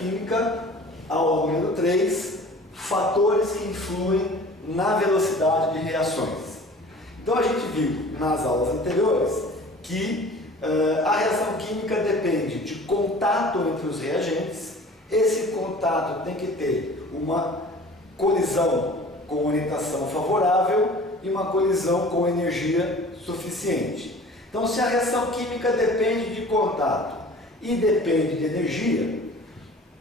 química, aula número 3, fatores que influem na velocidade de reações. Então a gente viu nas aulas anteriores que a reação química depende de contato entre os reagentes. Esse contato tem que ter uma colisão com orientação favorável e uma colisão com energia suficiente. Então, se a reação química depende de contato e depende de energia,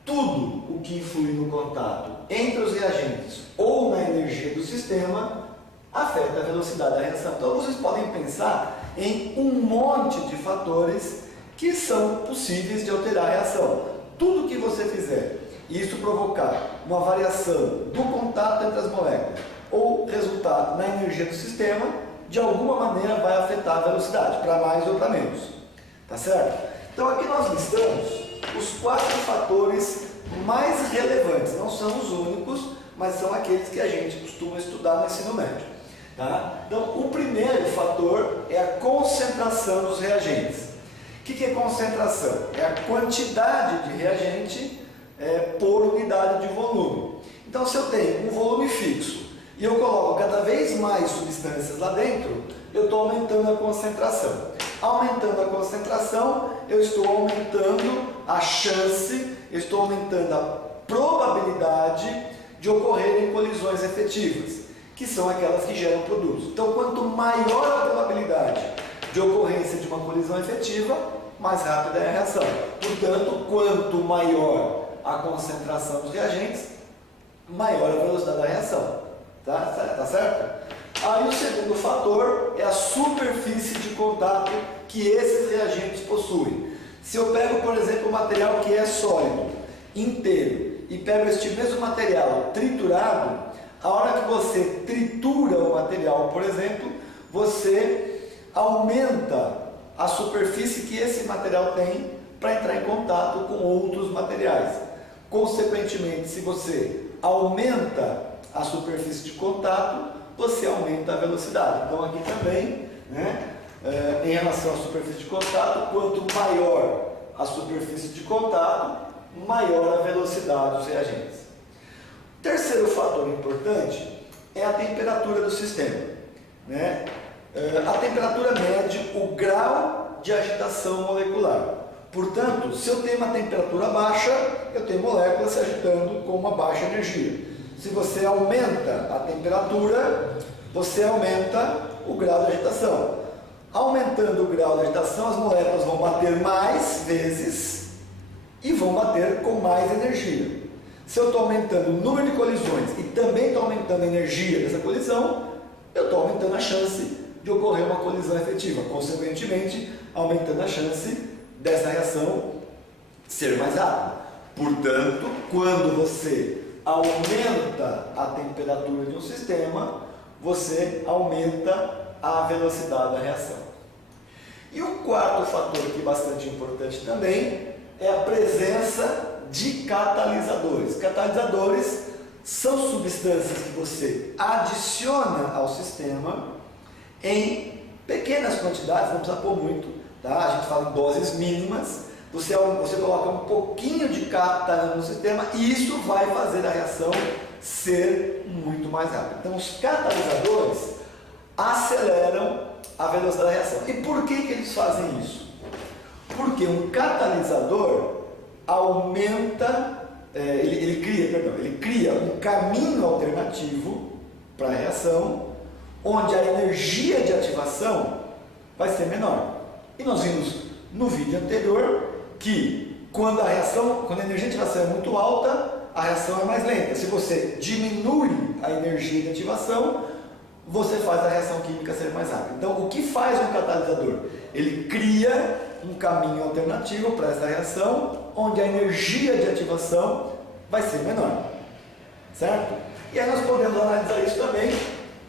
tudo o que influi no contato entre os reagentes ou na energia do sistema afeta a velocidade da reação. Então, vocês podem pensar em um monte de fatores que são possíveis de alterar a reação. Tudo que você fizer e isso provocar uma variação do contato entre as moléculas ou resultar na energia do sistema, de alguma maneira vai afetar a velocidade, para mais ou para menos. Tá certo? Então aqui nós listamos os 4 fatores mais relevantes. Não são os únicos, mas são aqueles que a gente costuma estudar no ensino médio. Tá? Então o primeiro fator é a concentração dos reagentes. O que é concentração? É a quantidade de reagente por unidade de volume. Então, se eu tenho um volume fixo e eu coloco cada vez mais substâncias lá dentro, eu estou aumentando a concentração. Aumentando a concentração, eu estou aumentando a chance, eu estou aumentando a probabilidade de ocorrerem colisões efetivas, que são aquelas que geram produtos. Então, quanto maior a probabilidade de ocorrência de uma colisão efetiva, mais rápida é a reação. Portanto, quanto maior a concentração dos reagentes, maior a velocidade da reação. Tá certo? Aí o segundo fator é a superfície de contato que esses reagentes possuem. Se eu pego, por exemplo, um material que é sólido, inteiro, e pego este mesmo material triturado, a hora que você tritura o material, por exemplo, você aumenta a superfície que esse material tem para entrar em contato com outros materiais. Consequentemente, se você aumenta a superfície de contato, você aumenta a velocidade. Então aqui também, em relação à superfície de contato, quanto maior a superfície de contato, maior a velocidade dos reagentes. Terceiro fator importante é a temperatura do sistema. A temperatura mede o grau de agitação molecular. Portanto, se eu tenho uma temperatura baixa, eu tenho moléculas se agitando com uma baixa energia. Se você aumenta a temperatura, você aumenta o grau de agitação. Aumentando o grau de agitação, as moléculas vão bater mais vezes e vão bater com mais energia. Se eu estou aumentando o número de colisões e também estou aumentando a energia dessa colisão, eu estou aumentando a chance de ocorrer uma colisão efetiva, consequentemente aumentando a chance dessa reação ser mais rápida. Portanto, quando você aumenta a temperatura de um sistema, você aumenta a velocidade da reação. E o quarto fator aqui bastante importante também é a presença de catalisadores. Catalisadores são substâncias que você adiciona ao sistema em pequenas quantidades, não precisa pôr muito. Tá? A gente fala em doses mínimas, você coloca um pouquinho de catalina no sistema e isso vai fazer a reação ser muito mais rápida. Então os catalisadores aceleram a velocidade da reação. E por que eles fazem isso? Porque um catalisador aumenta, ele cria um caminho alternativo para a reação, onde a energia de ativação vai ser menor. E nós vimos no vídeo anterior que quando a energia de ativação é muito alta, a reação é mais lenta. Se você diminui a energia de ativação, você faz a reação química ser mais rápida. Então, o que faz um catalisador? Ele cria um caminho alternativo para essa reação, onde a energia de ativação vai ser menor. Certo? E aí nós podemos analisar isso também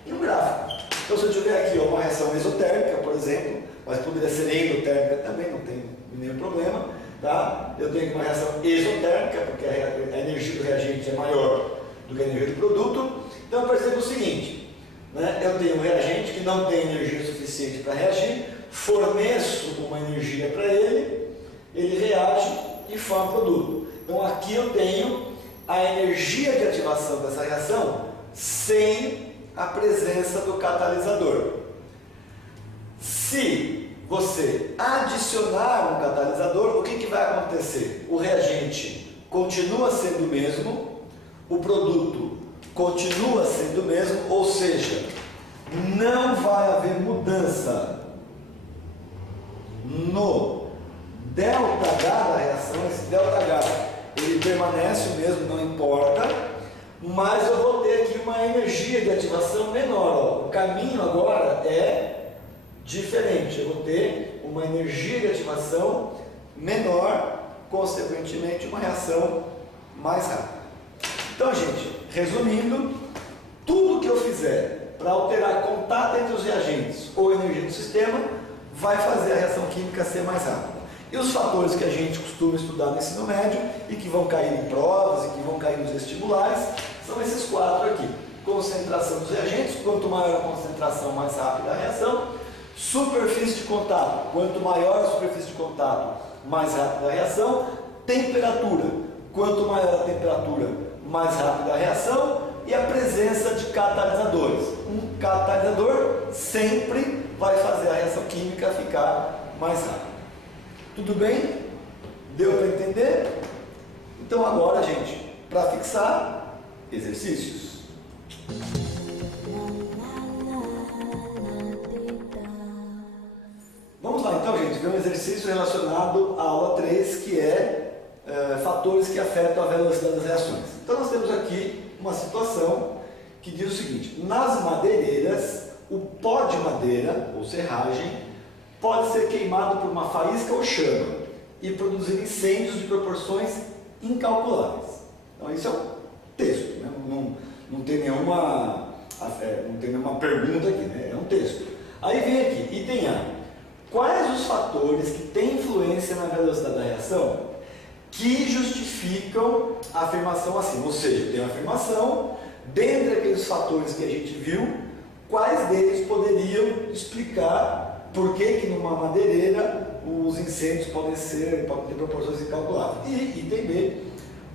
em um gráfico. Então, se eu tiver aqui uma reação exotérmica, por exemplo, mas poderia ser endotérmica também, não tem nenhum problema. Tá? Eu tenho uma reação exotérmica, porque a energia do reagente é maior do que a energia do produto. Então eu percebo o seguinte, eu tenho um reagente que não tem energia suficiente para reagir, forneço uma energia para ele, ele reage e forma produto. Então aqui eu tenho a energia de ativação dessa reação sem a presença do catalisador. Se você adicionar um catalisador, o que vai acontecer? O reagente continua sendo o mesmo, o produto continua sendo o mesmo, ou seja, não vai haver mudança no ΔH da reação. Esse ΔH ele permanece o mesmo, não importa, mas eu vou ter aqui uma energia de ativação menor. O caminho agora é diferente, eu vou ter uma energia de ativação menor, consequentemente uma reação mais rápida. Então, gente, resumindo, tudo que eu fizer para alterar contato entre os reagentes ou energia do sistema vai fazer a reação química ser mais rápida. E os fatores que a gente costuma estudar no ensino médio e que vão cair em provas e que vão cair nos vestibulares são esses 4 aqui. Concentração dos reagentes, quanto maior a concentração, mais rápida a reação. Superfície de contato, quanto maior a superfície de contato, mais rápida a reação. Temperatura, quanto maior a temperatura, mais rápida a reação. E a presença de catalisadores. Um catalisador sempre vai fazer a reação química ficar mais rápida. Tudo bem? Deu para entender? Então agora, gente, para fixar, exercícios. Vamos lá então, gente, ver um exercício relacionado à aula 3, que é fatores que afetam a velocidade das reações. Então nós temos aqui uma situação que diz o seguinte: nas madeireiras, o pó de madeira, ou serragem, pode ser queimado por uma faísca ou chama e produzir incêndios de proporções incalculáveis. Então isso é um texto, né? Não tem nenhuma pergunta aqui, né? É um texto. Aí vem aqui, item A. Quais os fatores que têm influência na velocidade da reação que justificam a afirmação assim? Ou seja, tem uma afirmação, dentre aqueles fatores que a gente viu, quais deles poderiam explicar por que numa madeireira os incêndios podem ter proporções incalculáveis? E item B,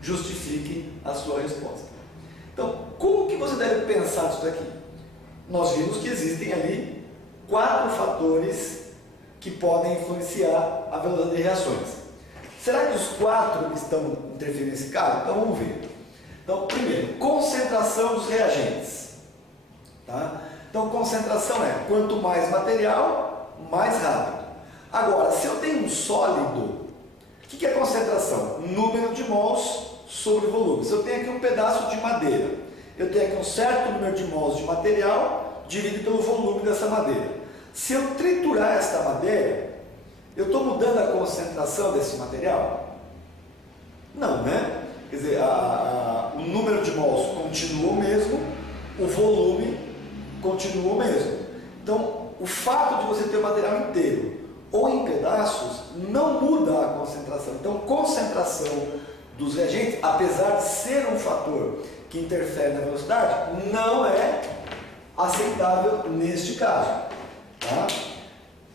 justifique a sua resposta. Então, como que você deve pensar disso daqui? Nós vimos que existem ali 4 fatores que podem influenciar a velocidade de reações. Será que os 4 estão interferindo nesse caso? Então vamos ver. Então, primeiro, concentração dos reagentes. Tá? Então, concentração é quanto mais material, mais rápido. Agora, se eu tenho um sólido, o que é concentração? Número de mols sobre volume. Se eu tenho aqui um pedaço de madeira, eu tenho aqui um certo número de mols de material dividido pelo volume dessa madeira. Se eu triturar esta madeira, eu estou mudando a concentração desse material? Não, né? Quer dizer, o número de mols continua o mesmo, o volume continua o mesmo. Então, o fato de você ter o material inteiro ou em pedaços não muda a concentração. Então, concentração dos reagentes, apesar de ser um fator que interfere na velocidade, não é aceitável neste caso. Tá?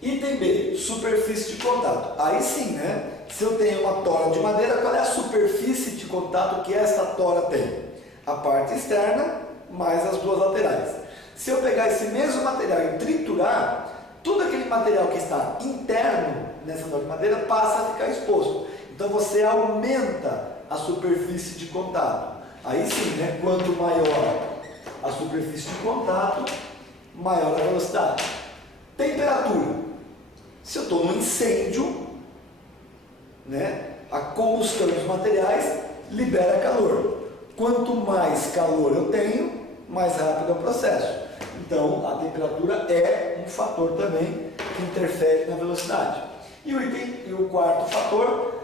Item B, superfície de contato. Aí sim, né? Se eu tenho uma tora de madeira, qual é a superfície de contato que esta tora tem? A parte externa mais as 2 laterais. Se eu pegar esse mesmo material e triturar, todo aquele material que está interno nessa tora de madeira passa a ficar exposto. Então você aumenta a superfície de contato. Aí sim, né? Quanto maior a superfície de contato, maior a velocidade. Temperatura. Se eu estou no incêndio, né, a combustão dos materiais libera calor. Quanto mais calor eu tenho, mais rápido é o processo. Então, a temperatura é um fator também que interfere na velocidade. E o quarto fator,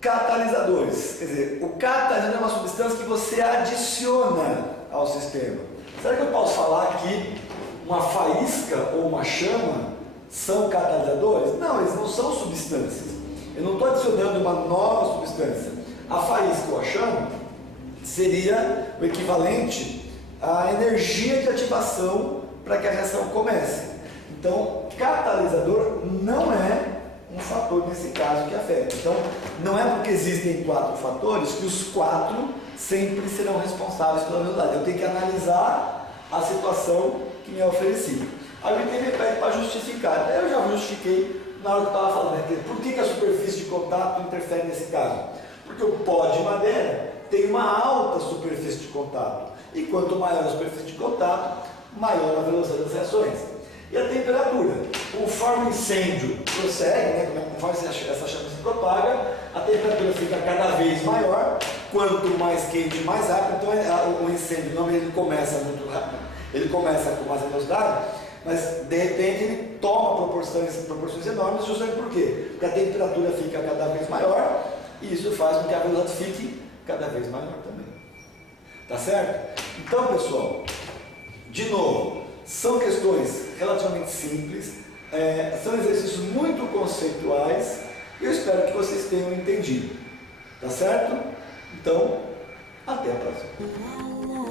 catalisadores. Quer dizer, o catalisador é uma substância que você adiciona ao sistema. Será que eu posso falar que uma faísca ou uma chama são catalisadores? Não, eles não são substâncias. Eu não estou adicionando uma nova substância. A faísca ou a chama seria o equivalente à energia de ativação para que a reação comece. Então, catalisador não é um fator nesse caso que afeta. Então, não é porque existem 4 fatores que os 4 sempre serão responsáveis pela velocidade. Eu tenho que analisar a situação que me é oferecida. Aí o item me pede para justificar. Eu já justifiquei na hora que eu estava falando. Por que a superfície de contato interfere nesse caso? Porque o pó de madeira tem uma alta superfície de contato. E quanto maior a superfície de contato, maior a velocidade das reações. E a temperatura? Conforme o incêndio prossegue, conforme essa chama se propaga, a temperatura fica cada vez maior, quanto mais quente, mais rápido. Então o incêndio não ele começa muito rápido, ele começa com mais velocidade, mas de repente ele toma proporções enormes, justamente por quê? Porque a temperatura fica cada vez maior e isso faz com que a velocidade fique cada vez maior também. Tá certo? Então, pessoal, de novo, são questões relativamente simples, são exercícios muito conceituais e eu espero que vocês tenham entendido. Tá certo? Então, até a próxima.